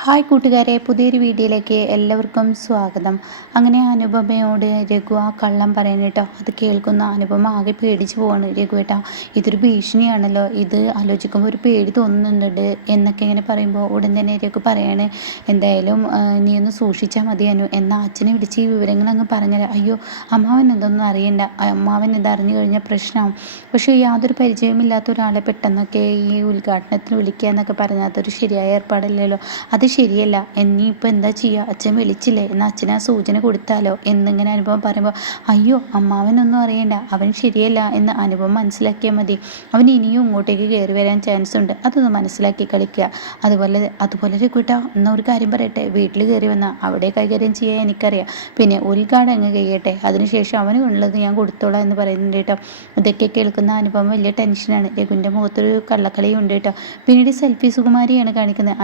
Hi കൂട്ടുകാരെ, പുതിയൊരു വീഡിയോയിലേക്ക് എല്ലാവർക്കും സ്വാഗതം. അങ്ങനെ അനുപമയോട് രഘു ആ കള്ളം പറയണം കേട്ടോ. അത് കേൾക്കുന്ന അനുപമ ആകെ പേടിച്ച് പോവാണ്. രഘു ഏട്ടാ, ഇതൊരു ഭീഷണിയാണല്ലോ, ഇത് ആലോചിക്കുമ്പോൾ ഒരു പേടി തോന്നുന്നുണ്ട് എന്നൊക്കെ ഇങ്ങനെ പറയുമ്പോൾ ഉടൻ തന്നെ രഘു പറയാണ്, എന്തായാലും നീ ഒന്ന് സൂക്ഷിച്ചാൽ മതി അനു, എന്നാൽ അച്ഛനെ വിളിച്ച് ഈ വിവരങ്ങൾ അങ്ങ് പറഞ്ഞാൽ. അയ്യോ അമ്മാവൻ ഇതൊന്നും അറിയണ്ട, അമ്മാവൻ ഇത് അറിഞ്ഞു കഴിഞ്ഞാൽ പ്രശ്നമാവും. പക്ഷേ യാതൊരു പരിചയമില്ലാത്ത ഒരാളെ പെട്ടെന്നൊക്കെ ഈ ഉദ്ഘാടനത്തിന് വിളിക്കുക എന്നൊക്കെ പറഞ്ഞാൽ അതൊരു ശരിയായ ഏർപ്പാടല്ലല്ലോ, അത് ശരിയല്ല. ഇനിയിപ്പോൾ എന്താ ചെയ്യുക, അച്ഛൻ വിളിച്ചില്ലേ, എന്നാൽ അച്ഛൻ ആ സൂചന കൊടുത്താലോ എന്നിങ്ങനെ അനുഭവം പറയുമ്പോൾ, അയ്യോ അമ്മാവനൊന്നും അറിയണ്ട, അവൻ ശരിയല്ല എന്ന് അനുഭവം മനസ്സിലാക്കിയാൽ മതി. അവൻ ഇനിയും ഇങ്ങോട്ടേക്ക് കയറി വരാൻ ചാൻസ് ഉണ്ട്, അതൊന്ന് മനസ്സിലാക്കി കളിക്കുക. അതുപോലെ രഘുട്ടാ, എന്നാൽ ഒരു കാര്യം പറയട്ടെ, വീട്ടിൽ കയറി വന്നാൽ അവിടെ കൈകാര്യം ചെയ്യാൻ എനിക്കറിയാം, പിന്നെ ഉദ്ഘാടനം അങ്ങ് കഴിയട്ടെ, അതിനുശേഷം അവന് ഉള്ളത് ഞാൻ കൊടുത്തോളാം എന്ന് പറയുന്നുണ്ട് കേട്ടോ. ഇതൊക്കെ കേൾക്കുന്ന അനുഭവം വലിയ ടെൻഷനാണ്. രഘുവിൻ്റെ മുഖത്തൊരു കള്ളക്കളിയുണ്ട് കേട്ടോ. പിന്നീട് സെൽഫി സുകുമാരിയാണ് കാണിക്കുന്നത്.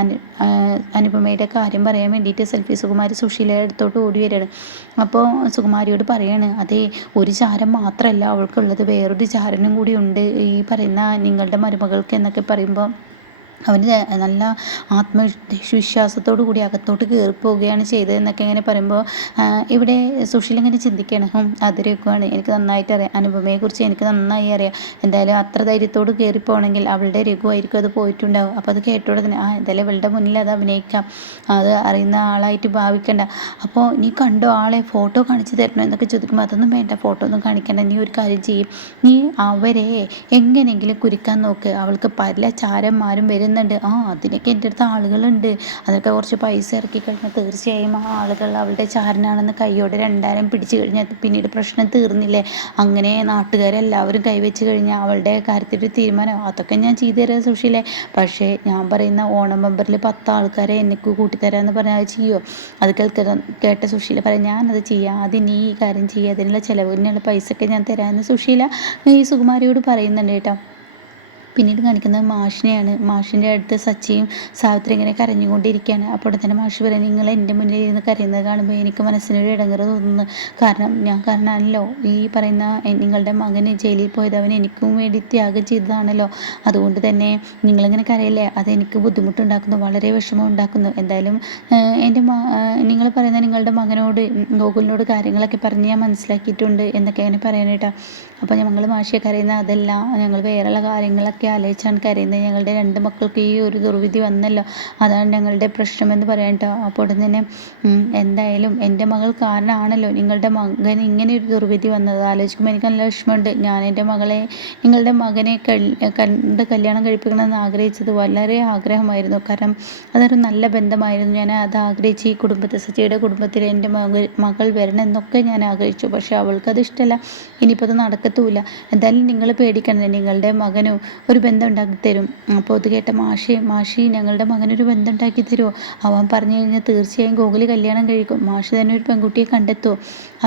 അനുപമയുടെ കാര്യം പറയാൻ വേണ്ടിയിട്ട് സെൽഫി സുകുമാരി സുശീലയുടെ അടുത്തോട്ട് ഓടി വരികയാണ്. അപ്പോൾ സുകുമാരിയോട് പറയാണ്, അതേ, ഒരു ചാരം മാത്രമല്ല അവൾക്കുള്ളത്, വേറൊരു ചാരനും കൂടി ഉണ്ട് ഈ പറയുന്ന നിങ്ങളുടെ മരുമകൾക്ക് എന്നൊക്കെ പറയുമ്പോൾ അവന് നല്ല ആത്മവിശ്വാസത്തോടു കൂടി അകത്തോട്ട് കയറിപ്പോവുകയാണ് ചെയ്തതെന്നൊക്കെ ഇങ്ങനെ പറയുമ്പോൾ ഇവിടെ സുശീൽ ഇങ്ങനെ ചിന്തിക്കുകയാണ്, അത് രഘുവാണ്, എനിക്ക് നന്നായിട്ട് അറിയാം, അനുപമയെക്കുറിച്ച് എനിക്ക് നന്നായി അറിയാം, എന്തായാലും അത്ര ധൈര്യത്തോട് കയറിപ്പോണെങ്കിൽ അവളുടെ രഘു ആയിരിക്കും അത് പോയിട്ടുണ്ടാവും. അപ്പോൾ അത് കേട്ടോടെ തന്നെ എന്തായാലും ഇവളുടെ മുന്നിൽ അത് അഭിനയിക്കാം, അത് അറിയുന്ന ആളായിട്ട് ഭാവിക്കണ്ട, അപ്പോൾ നീ കണ്ടോ ആളെ, ഫോട്ടോ കാണിച്ചു തരണോ എന്നൊക്കെ ചോദിക്കുമ്പോൾ അതൊന്നും വേണ്ട, ഫോട്ടോ ഒന്നും കാണിക്കണ്ട, നീ ഒരു കാര്യം ചെയ്യും, നീ അവരെ എങ്ങനെയെങ്കിലും കുരുക്കാൻ നോക്ക്, അവൾക്ക് പല ചാരന്മാരും വരുന്നുണ്ട്, അതിനൊക്കെ എൻ്റെ അടുത്ത് ആളുകളുണ്ട്, അതൊക്കെ കുറച്ച് പൈസ ഇറക്കി കഴിഞ്ഞാൽ തീർച്ചയായും ആ ആളുകൾ അവളുടെ ചാരനാണെന്ന് കൈയോടെ രണ്ടാരം പിടിച്ചു കഴിഞ്ഞാൽ പിന്നീട് പ്രശ്നം തീർന്നില്ലേ, അങ്ങനെ നാട്ടുകാരെല്ലാവരും കൈവച്ച് കഴിഞ്ഞാൽ അവളുടെ കാര്യത്തിൽ ഒരു തീരുമാനം, അതൊക്കെ ഞാൻ ചെയ്തു തരാം സുശീലെ, പക്ഷേ ഞാൻ പറയുന്ന ഓണം മെമ്പറിൽ 10 ആൾക്കാരെ എനിക്ക് കൂട്ടിത്തരാമെന്ന് പറഞ്ഞാൽ അത് ചെയ്യുമോ? അത് കേട്ട സുശീല പറയാം, ഞാനത് ചെയ്യാം, ആദ്യം നീ ഈ കാര്യം ചെയ്യുക, അതിനുള്ള ചിലവിനുള്ള പൈസ ഒക്കെ ഞാൻ തരാമെന്ന് സുശീല ഈ സുകുമാരിയോട് പറയുന്നുണ്ട് കേട്ടോ. പിന്നീട് കാണിക്കുന്നത് മാഷിനെയാണ്. മാഷിൻ്റെ അടുത്ത് സച്ചിയും സാവിത്രി ഇങ്ങനെ കരഞ്ഞുകൊണ്ടിരിക്കുകയാണ്. അപ്പോൾ തന്നെ മാഷ് പറയും, നിങ്ങൾ എൻ്റെ മുന്നിൽ ഇരുന്ന് കരയുന്നത് കാണുമ്പോൾ എനിക്ക് മനസ്സിനൊരു ഇടങ്ങറ് തോന്നുന്നു, കാരണം ഞാൻ കാരണമാണല്ലോ ഈ പറയുന്ന നിങ്ങളുടെ മകന് ജയിലിൽ പോയത്, അവൻ എനിക്കും വേണ്ടി ത്യാഗം ചെയ്തതാണല്ലോ, അതുകൊണ്ട് തന്നെ നിങ്ങളിങ്ങനെ കരയില്ലേ, അതെനിക്ക് ബുദ്ധിമുട്ടുണ്ടാക്കുന്നു, വളരെ വിഷമം ഉണ്ടാക്കുന്നു, എന്തായാലും എൻ്റെ നിങ്ങൾ പറയുന്ന നിങ്ങളുടെ മകനോട് ഗോകുലിനോട് കാര്യങ്ങളൊക്കെ പറഞ്ഞ് ഞാൻ മനസ്സിലാക്കിയിട്ടുണ്ട് എന്നൊക്കെ അങ്ങനെ പറയാനായിട്ടാ. അപ്പോൾ ഞങ്ങൾ മാഷിയെ കരയുന്ന അതല്ല, ഞങ്ങൾ വേറെയുള്ള കാര്യങ്ങളൊക്കെ ആലോചിച്ചാണ് കരയുന്നത്, ഞങ്ങളുടെ 2 മക്കൾക്ക് ഈ ഒരു ദുർവിധി വന്നല്ലോ, അതാണ് ഞങ്ങളുടെ പ്രശ്നമെന്ന് പറയാൻ കേട്ടോ. അപ്പോൾ ഉടൻ തന്നെ എന്തായാലും എൻ്റെ മകൾ കാരണമാണല്ലോ നിങ്ങളുടെ മകൻ ഇങ്ങനെ ഒരു ദുർവിധി വന്നത്, ആലോചിക്കുമ്പോൾ എനിക്ക് നല്ല വിഷമമുണ്ട്, ഞാൻ എൻ്റെ മകളെ നിങ്ങളുടെ മകനെ കണ്ട് കല്യാണം കഴിപ്പിക്കണമെന്ന് ആഗ്രഹിച്ചത് വളരെ ആഗ്രഹമായിരുന്നു, കാരണം അതൊരു നല്ല ബന്ധമായിരുന്നു, ഞാൻ അത് ആഗ്രഹിച്ച് ഈ കുടുംബത്തിൽ സച്ചിയുടെ കുടുംബത്തിൽ എൻ്റെ മകൾ വരണമെന്നൊക്കെ ഞാൻ ആഗ്രഹിച്ചു, പക്ഷേ അവൾക്കത് ഇഷ്ടമല്ല, ഇനിയിപ്പോൾ അത് നടക്കത്തുമില്ല, എന്തായാലും നിങ്ങൾ പേടിക്കണ്ടേ, നിങ്ങളുടെ മകനും ഒരു ബന്ധം ഉണ്ടാക്കി തരും. അപ്പോൾ അത് കേട്ട മാഷി ഞങ്ങളുടെ മകനൊരു ബന്ധം ഉണ്ടാക്കി തരുമോ, അവൻ പറഞ്ഞു കഴിഞ്ഞാൽ തീർച്ചയായും ഗോകുലി കല്യാണം കഴിക്കും, മാഷി തന്നെ ഒരു പെൺകുട്ടിയെ കണ്ടെത്തുമോ?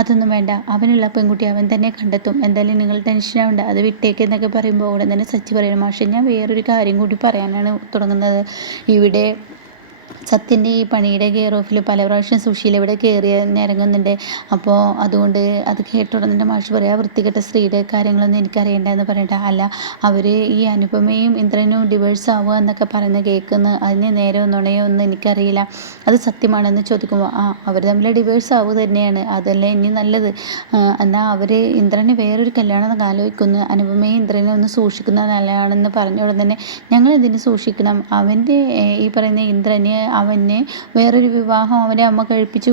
അതൊന്നും വേണ്ട, അവനുള്ള പെൺകുട്ടി അവൻ തന്നെ കണ്ടെത്തും, എന്തായാലും നിങ്ങൾ ടെൻഷനാവണ്ട, അത് വിട്ടേക്ക് എന്നൊക്കെ പറയുമ്പോൾ ഉടൻ തന്നെ സച്ചി പറയണം, മാഷി ഞാൻ വേറൊരു കാര്യം കൂടി പറയാനാണ് തുടങ്ങുന്നത്, ഇവിടെ സത്യൻ്റെ ഈ പണിയുടെ കെയർ ഓഫിൽ പല പ്രാവശ്യം സുശീല ഇവിടെ കയറി ഇറങ്ങുന്നുണ്ട്, അപ്പോൾ അതുകൊണ്ട് അത് കേട്ടുടനെ മാഷ് പറയാ, വൃത്തികെട്ട സ്ത്രീയുടെ കാര്യങ്ങളൊന്നും എനിക്കറിയണ്ട എന്ന് പറയണ്ട, അല്ല അവർ ഈ അനുപമയും ഇന്ദ്രനും ഡിവേഴ്സ് ആവുക എന്നൊക്കെ പറയുന്നത് കേൾക്കുന്നു, അതിന് നേരെ നുണയോ ഒന്നും എനിക്കറിയില്ല, അത് സത്യമാണെന്ന് ചോദിക്കുമ്പോൾ അവർ തമ്മിൽ ഡിവേഴ്സ് ആവുക തന്നെയാണ്, അതല്ലേ ഇനി നല്ലത്, എന്നാൽ അവർ ഇന്ദ്രന് വേറൊരു കല്യാണം ആലോചിക്കുന്നു, അനുപമയും ഇന്ദ്രനെ ഒന്ന് സൂക്ഷിക്കുന്നത് നല്ലതാണെന്ന് പറഞ്ഞ ഉടൻ തന്നെ ഞങ്ങൾ എന്തിനു സൂക്ഷിക്കണം, അവൻ്റെ ഈ പറയുന്ന ഇന്ദ്രന് അവനെ വേറൊരു വിവാഹം അവൻ്റെ അമ്മ കഴിപ്പിച്ച്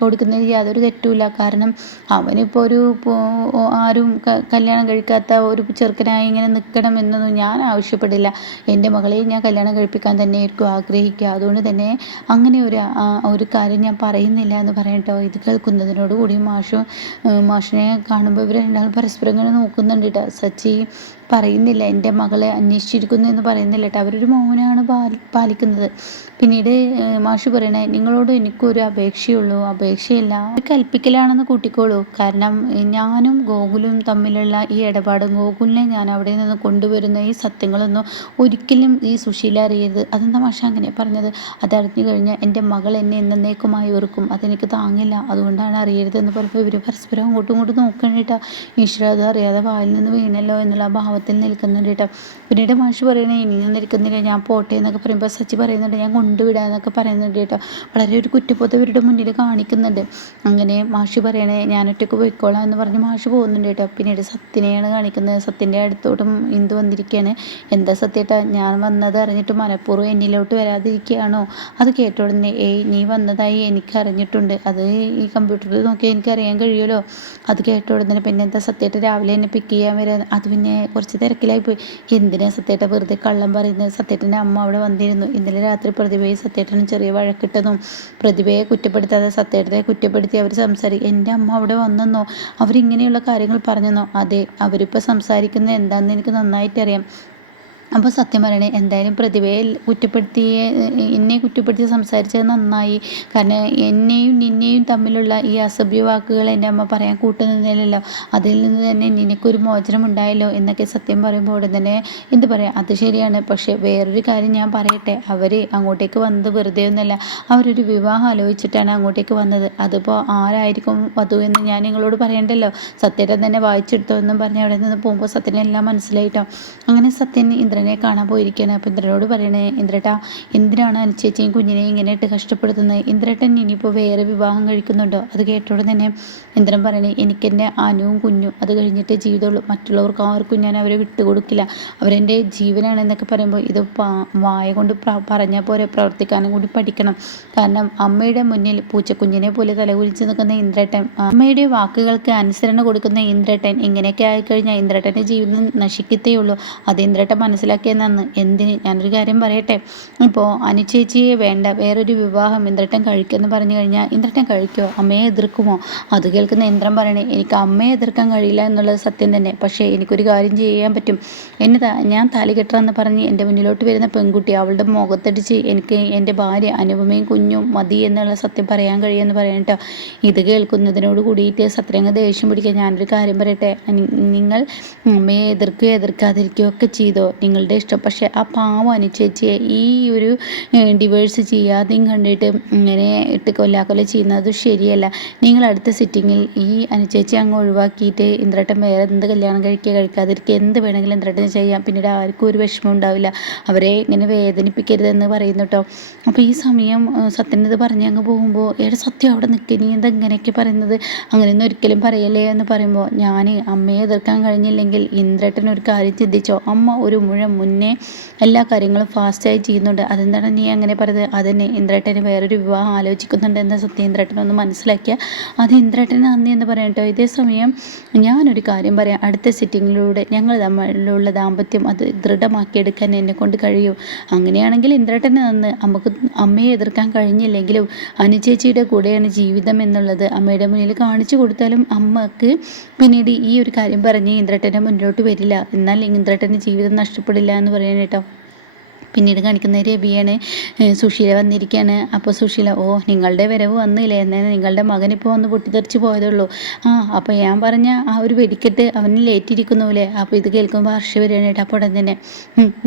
കൊടുക്കുന്നതിൽ യാതൊരു തെറ്റുമില്ല, കാരണം അവനിപ്പോൾ ഒരു ആരും കല്യാണം കഴിക്കാത്ത ഒരു ചെറുക്കനായി ഇങ്ങനെ നിൽക്കണം എന്നൊന്നും ഞാൻ ആവശ്യപ്പെടില്ല, എൻ്റെ മകളെ ഞാൻ കല്യാണം കഴിപ്പിക്കാൻ തന്നെയായിരിക്കും ആഗ്രഹിക്കുക, അതുകൊണ്ട് തന്നെ അങ്ങനെ ഒരു കാര്യം ഞാൻ പറയുന്നില്ല എന്ന് പറയട്ടോ. ഇത് കേൾക്കുന്നതിനോടുകൂടി മാഷിനെ കാണുമ്പോൾ ഇവർ രണ്ടാളും പരസ്പരം ഇങ്ങനെ നോക്കുന്നുണ്ട് കേട്ടോ. സച്ചി പറയുന്നില്ല, എൻ്റെ മകളെ അന്വേഷിച്ചിരിക്കുന്നു എന്ന് പറയുന്നില്ല കേട്ടോ, അവരൊരു മൗനമാണ് പാലിക്കുന്നത്. പിന്നീട് മാഷ് പറയണേ, നിങ്ങളോട് എനിക്കൊരു അപേക്ഷയുള്ളൂ, അപേക്ഷയില്ല കൽപ്പിക്കലാണെന്ന് കൂട്ടിക്കോളൂ, കാരണം ഞാനും ഗോകുലും തമ്മിലുള്ള ഈ ഇടപാടും ഗോകുലിനെ ഞാൻ അവിടെ നിന്ന് കൊണ്ടുവരുന്ന ഈ സത്യങ്ങളൊന്നും ഒരിക്കലും ഈ സുശീല അറിയരുത്. അതെന്താ മാഷ അങ്ങനെ പറഞ്ഞത്? അതറിഞ്ഞു കഴിഞ്ഞാൽ എൻ്റെ മകൾ എന്നെ എന്നേക്കുമായി വെറുക്കും, അതെനിക്ക് താങ്ങില്ല, അതുകൊണ്ടാണ് അറിയരുതെന്ന് പറയുമ്പോൾ ഇവർ പരസ്പരം അങ്ങോട്ടും ഇങ്ങോട്ടും നോക്കണിട്ടാ. ഈശ്വര, അത് അറിയാതെ വായിൽ നിന്ന് വീണല്ലോ എന്നുള്ള ഭാവത്തിൽ ഭാവത്തിൽ നിൽക്കുന്നുണ്ട് കേട്ടോ. പിന്നീട് മാഷ് പറയണേ ഇനി ഞാൻ നിൽക്കുന്നില്ല, ഞാൻ പോട്ടെ എന്നൊക്കെ പറയുമ്പോൾ സച്ചി പറയുന്നുണ്ട് ഞാൻ കൊണ്ടുവിടാന്നൊക്കെ പറയുന്നുണ്ട് കേട്ടോ. വളരെ ഒരു കുറ്റബോധം ഇവരുടെ മുന്നിൽ കാണിക്കുന്നുണ്ട്. അങ്ങനെ മാഷ് പറയണേ ഞാൻ ഒറ്റയ്ക്ക് പോയിക്കോളാം എന്ന് പറഞ്ഞ് മാഷ് പോകുന്നുണ്ട് കേട്ടോ. പിന്നീട് സത്യനെയാണ് കാണിക്കുന്നത്. സത്യൻ്റെ അടുത്തോട്ടും ഇന്ദു വന്നിരിക്കുകയാണ്. എന്താ സത്യേട്ടാ, ഞാൻ വന്നത് അറിഞ്ഞിട്ട് മനഃപൂർവ്വം എന്നിലോട്ട് വരാതിരിക്കുകയാണോ? അത് കേട്ട ഉടനെ നീ വന്നതായി എനിക്ക് അറിഞ്ഞിട്ടുണ്ട്, അത് ഈ കമ്പ്യൂട്ടറിൽ നോക്കിയാൽ എനിക്ക് അറിയാൻ കഴിയുമല്ലോ. അത് കേട്ട ഉടനെ പിന്നെ എന്താ സത്യേട്ട രാവിലെ എന്നെ പിക്ക് ചെയ്യാൻ വരാൻ? അത് പിന്നെ കുറച്ച് തിരക്കിലായിപ്പോയി. എന്തിനാ സത്യേട്ട വെറുതെ കള്ളം പറയുന്നത്? സത്യേട്ടൻ്റെ അമ്മ അവിടെ വന്നിരുന്നു. ഇന്നലെ രാത്രി പ്രതിഭയെ സത്യേട്ടനും ചെറിയ വഴക്കിട്ടതും പ്രതിഭയെ കുറ്റപ്പെടുത്താതെ സത്യേട്ടനെ കുറ്റപ്പെടുത്തി അവർ സംസാരിക്കും. എൻ്റെ അമ്മ അവിടെ വന്നെന്നോ? അവരിങ്ങനെയുള്ള കാര്യങ്ങൾ പറഞ്ഞെന്നോ? അതെ, അവരിപ്പോൾ സംസാരിക്കുന്നത് എന്താണെന്ന് എനിക്ക് നന്നായിട്ടറിയാം. അപ്പോൾ സത്യം പറയണേ, എന്തായാലും പ്രതിഭയെ എന്നെ കുറ്റപ്പെടുത്തി സംസാരിച്ചത് നന്നായി. കാരണം എന്നെയും നിന്നെയും തമ്മിലുള്ള ഈ അസഭ്യ വാക്കുകൾ എൻ്റെ അമ്മ പറയാൻ കൂട്ടുനിന്നില്ലല്ലോ. അതിൽ നിന്ന് തന്നെ നിനക്കൊരു മോചനം ഉണ്ടായല്ലോ എന്നൊക്കെ സത്യം പറയുമ്പോൾ ഉടൻ തന്നെ എന്ത് പറയാം, അത് ശരിയാണ്. പക്ഷേ വേറൊരു കാര്യം ഞാൻ പറയട്ടെ, അവർ അങ്ങോട്ടേക്ക് വന്നത് വെറുതെ ഒന്നുമല്ല. അവരൊരു വിവാഹം ആലോചിച്ചിട്ടാണ് അങ്ങോട്ടേക്ക് വന്നത്. അതിപ്പോൾ ആരായിരിക്കും വധു എന്ന് ഞാൻ നിങ്ങളോട് പറയണ്ടല്ലോ, സത്യത്തെ തന്നെ വായിച്ചെടുത്തോ എന്നും പറഞ്ഞ് അവിടെ നിന്ന് പോകുമ്പോൾ സത്യനെല്ലാം മനസ്സിലായിട്ടോ. അങ്ങനെ സത്യൻ ഇന്ദ്രനെ കാണാൻ പോയിരിക്കുകയാണ്. അപ്പോൾ ഇന്ദ്രനോട് പറയണേ, ഇന്ദ്രേട്ടാ എന്തിനാണ് അനുചേച്ചിയും കുഞ്ഞിനെയും ഇങ്ങനെ ഇട്ട് കഷ്ടപ്പെടുത്തുന്നത്? ഇന്ദ്രേട്ടൻ ഇനിയിപ്പോൾ വേറെ വിവാഹം കഴിക്കുന്നുണ്ടോ? അത് കേട്ടോടെ തന്നെ ഇന്ദ്രൻ പറയണേ, എനിക്കെൻ്റെ അനുവും കുഞ്ഞും, അത് കഴിഞ്ഞിട്ട് ജീവിതമുള്ളൂ. മറ്റുള്ളവർക്ക് ആർക്കും ഞാൻ അവരെ വിട്ടുകൊടുക്കില്ല. അവരെൻ്റെ ജീവനാണെന്നൊക്കെ പറയുമ്പോൾ ഇത് വായ കൊണ്ട് പറഞ്ഞാൽ പോരെ, പ്രവർത്തിക്കാനും കൂടി പഠിക്കണം. കാരണം അമ്മയുടെ മുന്നിൽ പൂച്ചക്കുഞ്ഞിനെ പോലെ തലകുലിച്ച് നിൽക്കുന്ന ഇന്ദ്രേട്ടൻ, അമ്മയുടെ വാക്കുകൾക്ക് അനുസരണ കൊടുക്കുന്ന ഇന്ദ്രേട്ടൻ ഇങ്ങനെയൊക്കെ ആയിക്കഴിഞ്ഞാൽ ഇന്ദ്രേട്ടൻ്റെ ജീവിതം നശിക്കത്തേയുള്ളൂ. അത് ഇന്ദ്രേട്ടൻ മനസ്സിലാക്കിയെന്നു. എന്തിന്? ഞാനൊരു കാര്യം പറയട്ടെ, ഇപ്പോൾ അനുചേച്ചിയെ വേണ്ട, വേറൊരു വിവാഹം ഇന്ദ്രേട്ടൻ കഴിക്കുമെന്ന് പറഞ്ഞു കഴിഞ്ഞാൽ ഇന്ദ്രേട്ടൻ കഴിക്കുമോ? അമ്മയെ എതിർക്കുമോ? അത് കേൾക്കുന്ന ഇന്ദ്രൻ പറയണേ, എനിക്ക് അമ്മയെ എതിർക്കാൻ കഴിയില്ല എന്നുള്ളത് സത്യം തന്നെ. പക്ഷേ എനിക്കൊരു കാര്യം ചെയ്യാൻ പറ്റും. ഞാൻ താലി കെട്ടാമെന്ന് പറഞ്ഞ് എൻ്റെ മുന്നിലോട്ട് വരുന്ന പെൺകുട്ടി അവളുടെ മുഖത്തടിച്ച് എനിക്ക് എൻ്റെ ഭാര്യ അനുപമയും കുഞ്ഞും മതി എന്നുള്ള സത്യം പറയാൻ കഴിയുമെന്ന് പറയട്ടോ. ഇത് കേൾക്കുന്നതിനോട് കൂടിയിട്ട് സത്യങ്ങ് ദേഷ്യം പിടിക്കുക. ഞാനൊരു കാര്യം പറയട്ടെ, നിങ്ങൾ അമ്മയെ എതിർക്കാതിരിക്കുകയോ ഒക്കെ ചെയ്തോ, നിങ്ങളുടെ ഇഷ്ടം. പക്ഷേ ആ പാവം അനുചേച്ചിയെ ഈ ഒരു ഡിവേഴ്സ് ചെയ്യാതെയും കണ്ടിട്ട് ഇങ്ങനെ ഇട്ട് കൊല്ലാക്കൊല്ല ചെയ്യുന്നത് ശരിയല്ല. നിങ്ങൾ അടുത്ത സിറ്റിങ്ങിൽ ഈ അനുചേച്ചി അങ്ങ് ഒഴിവാക്കിയിട്ട് ഇന്ദ്രേട്ടൻ വേറെ എന്ത് കല്യാണം കഴിക്കാതിരിക്കുക, എന്ത് വേണമെങ്കിലും ഇന്ദ്രേട്ടൻ ചെയ്യാം. പിന്നീട് ആർക്കും ഒരു വിഷമം ഉണ്ടാവില്ല. അവരെ ഇങ്ങനെ വേദനിപ്പിക്കരുതെന്ന് പറയുന്നു കേട്ടോ. അപ്പോൾ ഈ സമയം സത്യനത് പറഞ്ഞ് അങ്ങ് പോകുമ്പോൾ സത്യം അവിടെ നിൽക്കുക, നീ എന്താ ഇങ്ങനെയൊക്കെ പറയുന്നത്? അങ്ങനെയൊന്നും ഒരിക്കലും പറയല്ലേ എന്ന് പറയുമ്പോൾ, ഞാൻ അമ്മയെ എതിർക്കാൻ കഴിഞ്ഞില്ലെങ്കിൽ ഇന്ദ്രേട്ടൻ ഒരു കാര്യം ചിന്തിച്ചോ, അമ്മ ഒരു മുന്നേ എല്ലാ കാര്യങ്ങളും ഫാസ്റ്റായി ചെയ്യുന്നുണ്ട്. അതെന്താണ് നീ അങ്ങനെ പറയുന്നത്? അതന്നെ, ഇന്ദ്രേട്ടന് വേറൊരു വിവാഹം ആലോചിക്കുന്നുണ്ട് എന്ന സത്യം ഇന്ദ്രേട്ടനൊന്ന് മനസ്സിലാക്കിയ അത് ഇന്ദ്രേട്ടന് നന്ദി എന്ന് പറയാം കേട്ടോ. ഇതേ സമയം ഞാനൊരു കാര്യം പറയാം, അടുത്ത സിറ്റിങ്ങിലൂടെ ഞങ്ങൾ തമ്മിലുള്ള ദാമ്പത്യം അത് ദൃഢമാക്കിയെടുക്കാൻ എന്നെ കൊണ്ട് കഴിയും. അങ്ങനെയാണെങ്കിൽ ഇന്ദ്രേട്ടന് നന്ന്. നമുക്ക് അമ്മയെ എതിർക്കാൻ കഴിഞ്ഞില്ലെങ്കിലും അനുചേച്ചിയുടെ കൂടെയാണ് ജീവിതം എന്നുള്ളത് അമ്മയുടെ മുന്നിൽ കാണിച്ചു കൊടുത്താലും അമ്മക്ക് പിന്നീട് ഈ ഒരു കാര്യം പറഞ്ഞ് ഇന്ദ്രേട്ടനെ മുന്നോട്ട് വരില്ല. എന്നാൽ ഇന്ദ്രേട്ടന് ജീവിതം നഷ്ടപ്പെടില്ല എന്ന് പറയാൻ കേട്ടോ. പിന്നീട് കാണിക്കുന്ന രവിയാണ്. സുശീല വന്നിരിക്കുകയാണ്. അപ്പോൾ സുശീല, നിങ്ങളുടെ വരവ് വന്നില്ലേ, എന്നാൽ നിങ്ങളുടെ മകൻ ഇപ്പോൾ വന്ന് പൊട്ടിത്തെറിച്ച് പോയതുള്ളൂ. അപ്പോൾ ഞാൻ പറഞ്ഞ ആ ഒരു വെടിക്കെട്ട് അവന് ലേറ്റിരിക്കുന്നുല്ലേ? അപ്പോൾ ഇത് കേൾക്കുമ്പോൾ ഹർഷ വരികയാണ് കേട്ടോ. അപ്പോൾ ഉടൻ തന്നെ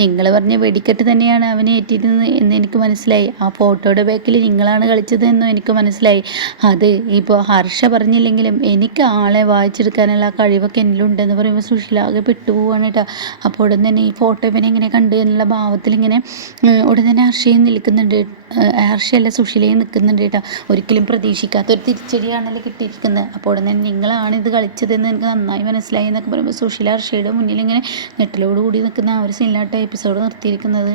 നിങ്ങൾ പറഞ്ഞ വെടിക്കെട്ട് തന്നെയാണ് അവന് ഏറ്റിരുന്നത് എന്ന് എനിക്ക് മനസ്സിലായി. ആ ഫോട്ടോയുടെ ബാക്കിൽ നിങ്ങളാണ് കളിച്ചത് എന്നും എനിക്ക് മനസ്സിലായി. അത് ഇപ്പോൾ ഹർഷ പറഞ്ഞില്ലെങ്കിലും എനിക്ക് ആളെ വായിച്ചെടുക്കാനുള്ള ആ കഴിവൊക്കെ എന്നിലുണ്ടെന്ന് പറയുമ്പോൾ സുശീല ആകെ പെട്ടുപോവാണ് കേട്ടോ. അപ്പോൾ ഉടൻ തന്നെ ഈ ഫോട്ടോ ഇവനെ എങ്ങനെ കണ്ടു എന്നുള്ള ഭാവത്തിൽ ഇങ്ങനെ ഉടൻ തന്നെ ഹർഷയും നിൽക്കുന്നുണ്ട്. ഹർഷയല്ല, സുശീലയും നിൽക്കുന്നുണ്ട് കേട്ടോ. ഒരിക്കലും പ്രതീക്ഷിക്കാത്തൊരു തിരിച്ചടിയാണല്ലോ കിട്ടിയിരിക്കുന്നത്. അപ്പോൾ ഉടൻ തന്നെ നിങ്ങളാണ് ഇത് കളിച്ചതെന്ന് എനിക്ക് നന്നായി മനസ്സിലായി എന്നൊക്കെ പറയുമ്പോൾ സുശീല ഹർഷയുടെ മുന്നിൽ ഇങ്ങനെ ഞെട്ടലോട് കൂടി നിൽക്കുന്ന ആ ഒരു സീനിലാട്ടോ എപ്പിസോഡ് നിർത്തിയിരിക്കുന്നത്.